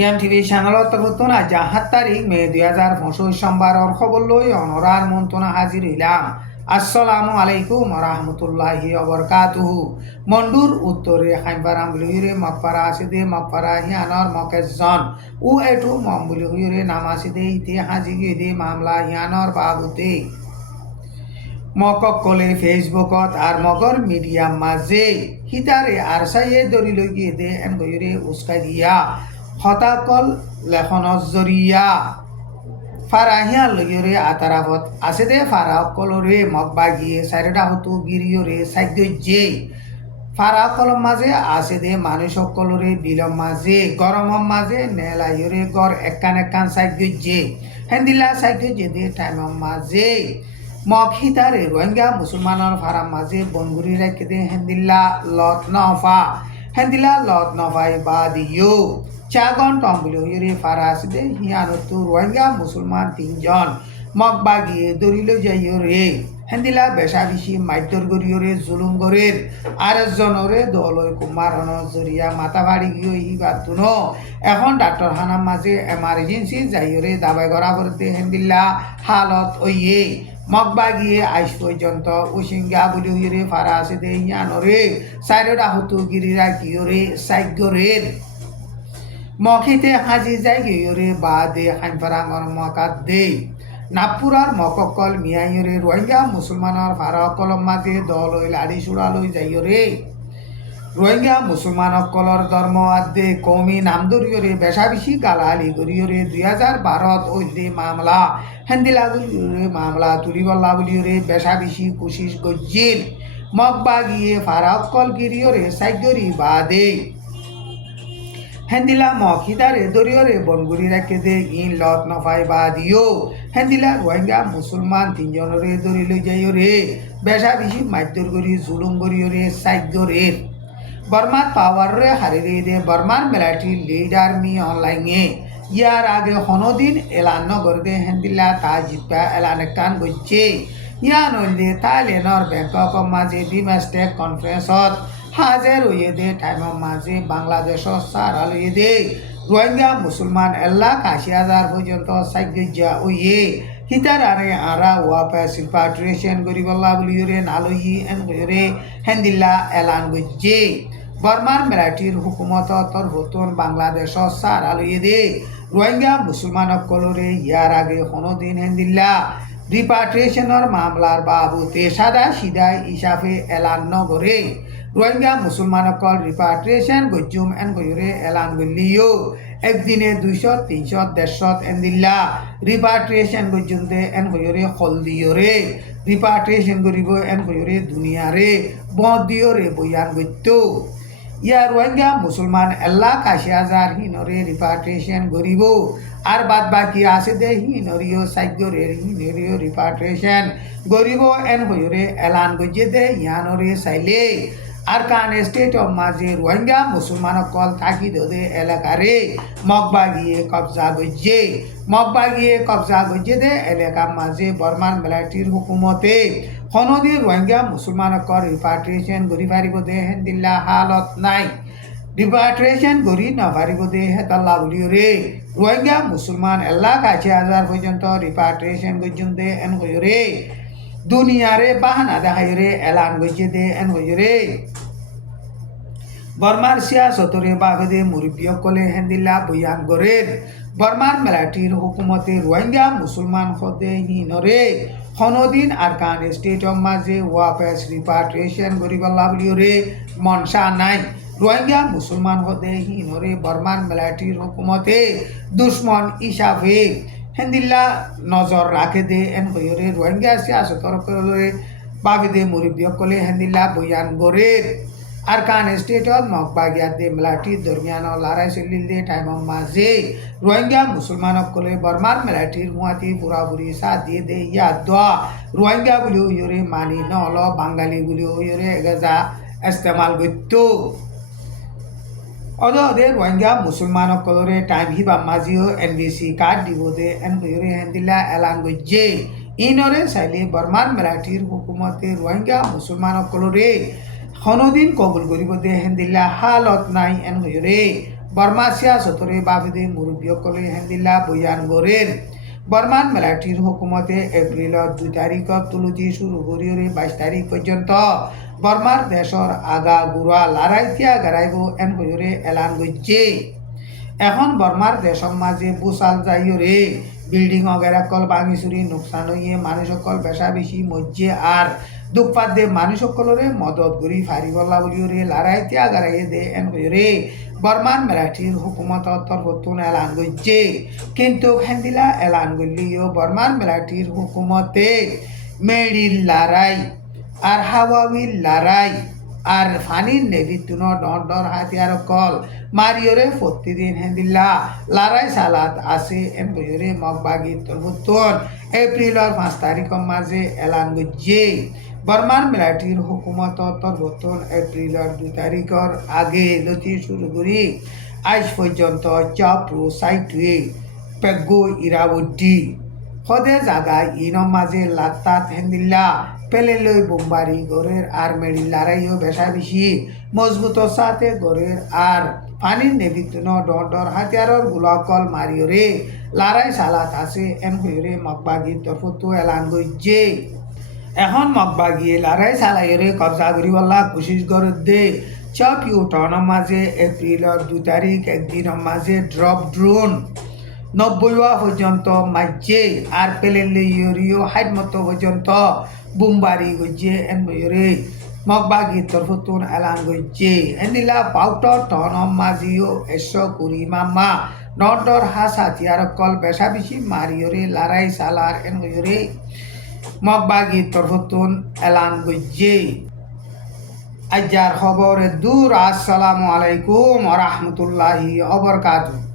টিএমটিভি চ্যানেলত নতুন আজ ৭ তারিখ মে ২০২৫ সোমবাৰৰ খবৰ লৈ অনৰাৰ মন্ত্ৰণা হাজিৰ হইলাম। আসসালামু আলাইকুম রহমতুল্লাহি অবরকাতুহু। মন্ডুর উত্তরে খাইবারাম বুলিহুরে মকপারা আসিদে মকপারা হিয়ানর মকেজন ও এটু মম বুলিহুরে নামাসিদে ইতি হাজি গিয়ে মামলা হিয়ানর বাবুতে মককলে ফেসবুকত আর মগর মিডিয়াম মাঝে হিতারে আর সাইয়ে দরি লৈ গিয়ে দে এন গয়ুরে উস্কাই দিয়া হতাকল লেখনত জরিয়া ফারাহিয়া লইরে আতারাবত আছে দে ফারাকলরে মগবাগিয়ে সাইরেডা হতু গিরিয়রে সাইদ্যে ফারাকল মাঝে আছে দে মানুষ সকলরে বিলম মাঝে গরমম মাঝে নেলাইরে গড় একান একান সাইদ্যে হেন্দিলা সাইদ্যে দে টাইমম মাঝে মগ হিতারে রোহিঙ্গা মুসলমানের ফারাম মাঝে বনগুড়ি রেখে দে হেন্দিল্লা লত নফাই বা দিও চাগন টম্বুলিরে ফারাসিদে হিয়ানতু রোহিঙ্গা মুসলমান ৩ জন মগবাগিয়ে দরিল যাইও রে হেন্দিলা বেশা বেশি মাইতর গরিয়রে জুলুম গরের আর জনরে দলয় কুমারন জরিয়া মাথা বাড়ি গিয়ে ইবাতুন এখন ডাক্তার হানার মাঝে এমার্জেন্সি যাইরে দাবাই করা করতে হেন্দিল্লা হালত ওইয়ে মগবাগিয়ে আইস পর্যন্ত উসিঙ্গা বলি হইরে ফারাসিদে হিয়ানরে সাইরডা হতু গিরিরা কিয়রে সাইগরের মখিতে হাজি যাই গিয়রে বা দে হাইফারাঙর মকাত দে নাগপুরার মককল মিয়াইরে রোহিঙ্গা মুসলমানের ফারাকলম মাঝে দল হইল আড়ি সুড়ালই যাইরে রোহিঙ্গা মুসলমানকলর ধর্ম আদে কৌমি নামদরিয়রে বেশা বেশি গালালি গরিয়রে 2012 ওইলে মামলা হেন্দিলা গুলিয়রে মামলা তুলিবল্লা বলিয়রে বেশা বেশি কোশিশ গজ্জিল মগবাগিয়ে ফারাকল গিরিয়রে সাইগরি বাদে হেন্দিলা মখিদারে দরিয়রে বনগুড়ি রাখে দে ইন লত নফাই বা দিও হেন্দিলা রোহিঙ্গা মুসলমান 3 জনরে দরি লই যাইরে বেশা বেশি মাইদর গরি জুলুম গরিয়রে সাইগরের বর্মার পাওয়ারে হারিয়ে দে বর্মার মিলিটারি লিডার মি অনলাইনে ইয়ার আগে হনদিন এলান নগরদে হেন্দিলা তা জিপা এলান কান গচ্ছে ইয়া নইলে থাইল্যান্ডর ব্যাংকক মাঝে বিমস্টেক কনফারেন্সত হাজার হইয়ে দে টাইম মাঝে বাংলাদেশ সারা লইয়ে দে রোহিঙ্গা মুসলমান 1,80,000 পর্যন্ত সাইগজ্জা ওইয়ে হিতার আরে আরা ওয়াপা সিলপাট্রেশন গরিবল্লা বলিয়রে নালই এন গরে হেন্দিল্লা এলান গজ্জে বর্মার মিলিটারির হুকুমত তরফতন বাংলাদেশ সারা লইয়ে দে রোহিঙ্গা মুসলমান কলরে ইয়ার আগে হনদিন হেন্দিল্লা রিপাট্রিয়েশনের মামলার বাবুতে সাদা সিদাই হিসাবে এলান নগরে রোহিঙ্গা মুসলমান কল রিপাট্রিয়েশন গজ্জুম এন গয়ুরে এলান গলিও একদিনে 200 300 150 এন্দিল্লা রিপাট্রিয়েশন গজ্জুম দে এন গয়ুরে হলদিয়রে রিপাট্রিয়েশন গরিব এন গয়ুরে দুনিয়ারে বদিয়রে বয়ান গত্য ইয়া রোহিঙ্গা মুসলমান 1,80,000 হিনরে রিপাট্রিয়েশন গরিব আর বাদ বাকি আছে দে হিনরিও সাইগরের হিনরিও রিপাট্রিয়েশন গরিব এন হইরে এলান গজ্জে দে ইয়ানরে সাইলে আর কান স্টেট অফ মাঝে রোহিঙ্গা মুসলমান কল থাকি দে এলাকারে মগবাগিয়ে কবজা গজ্জে দে এলাকা মাঝে বর্মান মিলিটারির হুকুমতে হনদি রোহিঙ্গা মুসলমান কল রিপাট্রিয়েশন গরি পারিব দে হেন্দিল্লা হালত নাই রিপাট্রিয়েশন গরি না পারিব দে হেতাল্লা বলিয়রে রোহিঙ্গা মুসলমান 1,80,000 পর্যন্ত রিপাট্রিয়েশন গজ্জুম দে এন হইরে দুনিয়ারে বাহানা দেখাইরে এলান গজ্জে দে এন হইরে বর্মার সিয়াসতরে বাবেদে মুরব্বিয়কলে হেন্দিল্লা বয়ান গরের বর্মার মিলিটারির হুকুমতে রোহিঙ্গা মুসলমান হদে হিনরে হনদিন আর কান স্টেট অফ মাঝে ওয়াপেস রিপাট্রিয়েশন গরিবাল্লা বলিয়রে মনসা নাই রোহিঙ্গা মুসলমান হদে হিনরে বর্মান মিলিটারির হুকুমতে দুশ্মন হিসাবে হেন্দিল্লা নজর রাখে দে এন হইরে রোহিঙ্গা সিয়াসতর করে বাবেদে মুরব্বিয়কলে হেন্দিল্লা বয়ান গরের আর কান স্টেটত মগবাগিয়াত দে মিলিটারি দরমিয়ান লড়াই চলিল দে টাইম মাঝে রোহিঙ্গা মুসলমানকলে বর্মার মিলিটারির মুয়াতি পুরাপুরি সাথ দিয়ে দে ইয়াদ দোয়া রোহিঙ্গা বলি হইরে মানি নল বাঙালি বলি হইরে এগেজা ইস্তেমাল গত্য অদে রোহিঙ্গা মুসলমানকলরে টাইম হিবা মাঝিও এনবিসি কার্ড দিব দে এন হইরে হেন্দিল্লা এলান গজ্জে ইনরে চাইলে বর্মার মিলিটারির হুকুমতে রোহিঙ্গা মুসলমানকলরে হনদিন কবুল করিব দে হেন্দিল্লা হালত নাই এন হইরে বর্মা সিয়াসতরে বাফিদে মুরব্বীসকলে হেন্দিল্লা বয়ান গরের বর্মান মিলিটারির হুকুমতে এপ্রিলত 2 তারিখত তুলুজি শুরু করিয়রে 22 তারিখ পর্যন্ত বর্মার দেশর আগা গুড়া লারাইতিয়া গারাইব এন কইরে এলান গইছে। এখন বর্মার দেশৰ মাঝে বুচাল যাইরে বিল্ডিং অগেরাকল ভাঙি চুরি নোকসান হইয়ে মানুষসকল বেশা বেশি মজ্জে আর দুঃখপাত দে মানুষসকলরে মদত করি ফারি বল্লা বলিওরে লারাইতিয়া গারাইয়ে দে এন কইরে বর্মান মিলিটারির হুকুমতর তরফতুন এলান গইছে। কিন্তু হেন্দিলা এলান গলিও বর্মান মিলিটারির হুকুমতে মেডির লড়াই আর হাওয়াবির লড়াই আর ফানির নেভিতুন ডর হাতিয়ার কল মারিয়রে প্রতিদিন হেন্দিল্লা লড়াই সালাত আছে এন বইরে মগবাগি তরফতুন এপ্রিলের 5 তারিখের মাঝে এলান গইছে। বর্মান মিলিটারির হুকুমত তরফতুন এপ্রিলের 2 তারিখের আগে লতি শুরু করি আজ পর্যন্ত চাপরু সাইটুয়ে পেগো ইরাবুদ্দি সদে জাগায় ইনর মাঝে লাত্তাত হেন্দিল্লা পেলেলই বোমবারি গড়ের আর মেডি লড়াইও বেশা বেশি মজবুতর সাথে গড়ের আর পানির নেভিতুন ডর হাতিয়ারর গোলাকল মারিয়রে লড়াই সালাত আছে এন হইরে মগবাগির তরফতো এলান গইছে। এখন মগবাগিয়ে লড়াই চালাইরে কবজা করিবল্লা কোশিশ করে দে চক ইউটনের মাঝে এপ্রিলের 2 তারিখ একদিনের মাঝে ড্রপ ড্রোন 90 পর্যন্ত মাঝে আর পেলেলে ইয়রিও 60 মতো পর্যন্ত বুমবারি গইছে এন বইরে মগবাগির তরফতুন এলান গইছে। এনিলা পাউটর টনের মাঝিও 120 মামা নটর হাস হাতিয়ার কল বেশা বেশি মারিয়রে লড়াই সালার এন বইরে মগবাগির তরফতুন এলান গইছে। আজার খবরে দূর। আসসালামু আলাইকুম ওয়া রাহমাতুল্লাহি ওয়া বারাকাতুহু।